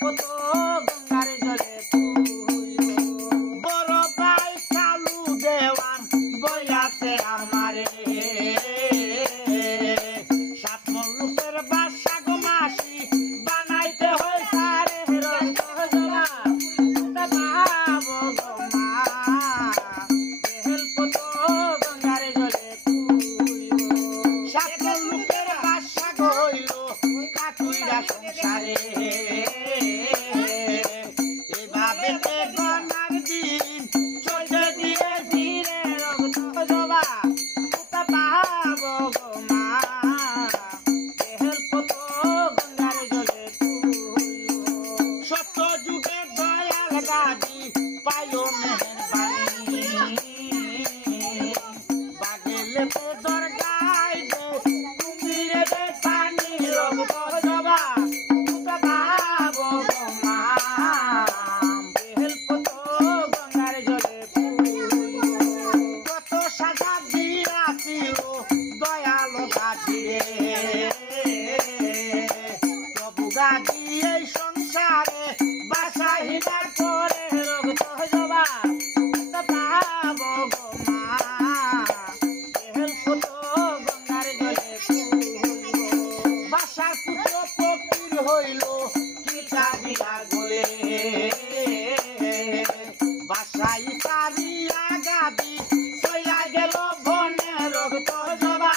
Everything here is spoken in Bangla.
কত গঙ্গার জলে বড় ভাই কালু দেওয়ান বইয়াছে আমারে সাত মুলুকের বাদশা গো মাসি বানাইতে হয় তারে রক্ত জবা বাবো গো মা বেহেল কত গঙ্গার জলে সাত মুলুকের বাদশা গো হইল কাকুইরা সংসারে এভাবে গনার দিন চলতে দিয়ে ধীরে রক্ত জবা বাবো গো মা বেহেল কত গঙ্গার জলে সত্য যুগে দয়াল গাজী পাইও মেহেরবানি বাগেলে তোর গাই দে তুমি রে দে পানি রক্ত জবা বাবো গো মা বেহেল কত গঙ্গার জলে কত সাজা দিয়াছিল দয়াল গাজী রে প্রভু গাজী এই সংসারে বাসাহিনা করে রক্ত জবা বাবো গো মা বেহেল কত গঙ্গার জলে বাসার পুত্র ফকির হইল কি চাবিয়া গোলে বাসাই সারিয়া গাবি চইলা গেল বনে রক্ত জবা